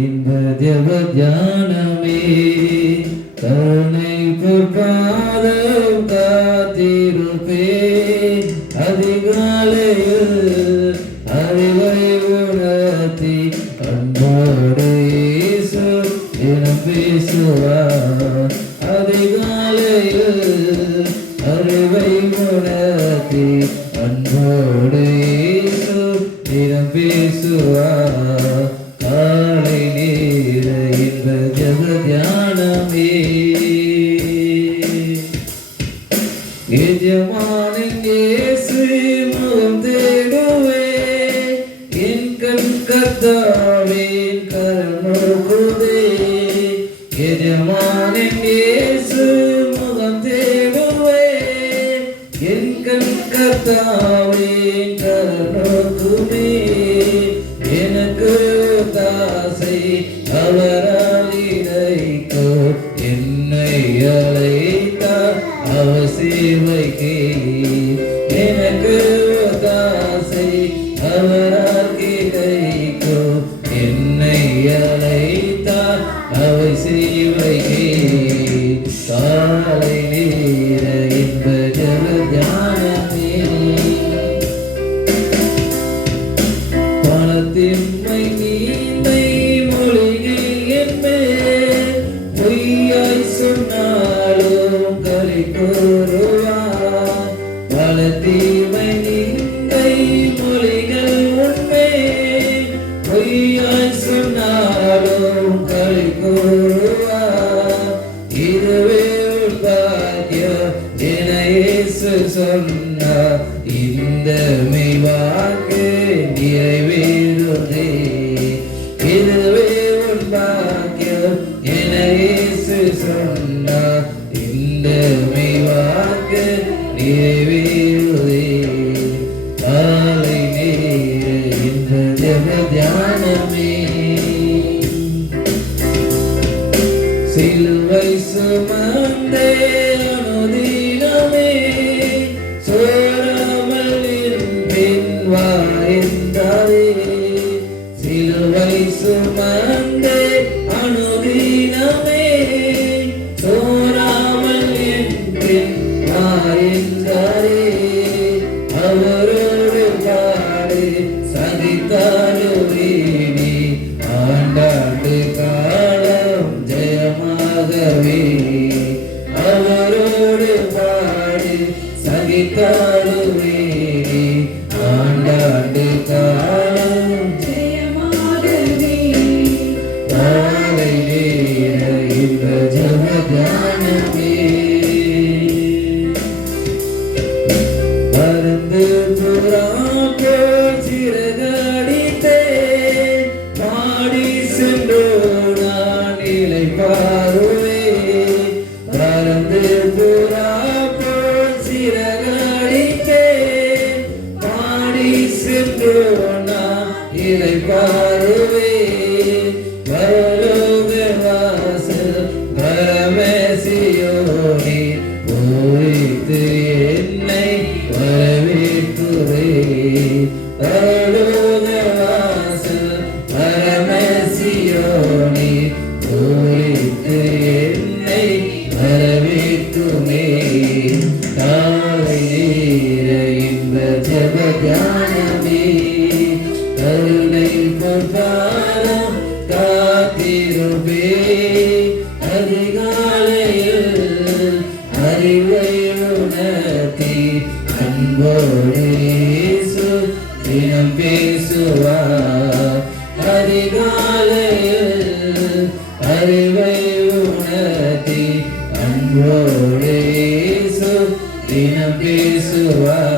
இன்ப ஜெப தியானமே கருணை பொற்பாதம் காத்திருப்பே அதிகாலையில் அறிவை உணர்த்தி அன்போடு இயேசு தினம் பேசுவார் அதிகாலையில் அறிவை உணர்த்தி அன்போடு இயேசு தினம் பேசுவார் காலை நேர இன்ப ஜெப தியானமே எஜமானின் இயேசு முகம் தேடுவே என் கண் கர்த்தாவின் கரம் நோக்குதே எஜமானின் இயேசு முகம் தேடுவே என் கண் கர்த்தாவின் கரம் நோக்குதே எனக்கு தாசை அவரால் இணைக்கோ என்னை அழைத்தார் அவர் சேவைக்கு எனக்கு தாசை அவரால் இணைக்கோ என்னை அழைத்தார் அவர் சேவைக்கு காலை நேர இன்ப ஜெப தியானமே பணத்தின்மை நீந்தை மொழிகள் என்பே பொய்யாய் சொன்னாலும் கலை கூறுவார் பலத்தீமை நீந்தை மொழிகள் உண்மை பொய்யாய் சொன்னாலும் கலை கூறுவார் இதுவே பாக்கியம் என இயேசு சொன்னார் இந்த மெய்வாக்கு நிறைவேறுதே இதுவே உன் பாக்கியம் என இயேசு சொன்னார் இந்த மெய்வாக்கு நிறைவேறுதே காலை நேர இந்த ஜெப தியானமே சிலுவை சுமந்தே அனுதினமே சோராமல் பின் வாய்ந்தாரே சிலுவை சுமந்தே அனுதினமே சோராமல் பின் வாய்ந்தாரே அவரோடு பாடு சதித்தாலுமே ஆண்டாண்டு காலம் ஜெயமாகவே அவரோடு பாடு சகித்தாலுமே ஆண்டாண்டு காலம் ஜெயமாகவே காலை நேர இன்ப ஜெப தியானமே பருந்து புறாப்போ சிறகடித்தே பாடி சென்றோ நான் இலை பாருவே பருந்து புறாப்போ சிறகடித்தே பாடி சென்றோ நான் இலை பாருவே பரலோக வாசல் பரமேசியோனே பூரித்து என்னை வரவேற்குவே பரலோக வாசல் பரமேசியோனே பூரித்து என்னை வரவேற்குமே காலை நேர இன்ப ஜெப தியானமே கருணை பொற்பாதம் காத்திருப்பே அதிகாலையில் அறிவை உணர்த்தி அன்போடு இயேசு தினம் பேசுவார் அதிகாலையில் அறிவை உணர்த்தி அன்போடு இயேசு தினம் பேசுவார்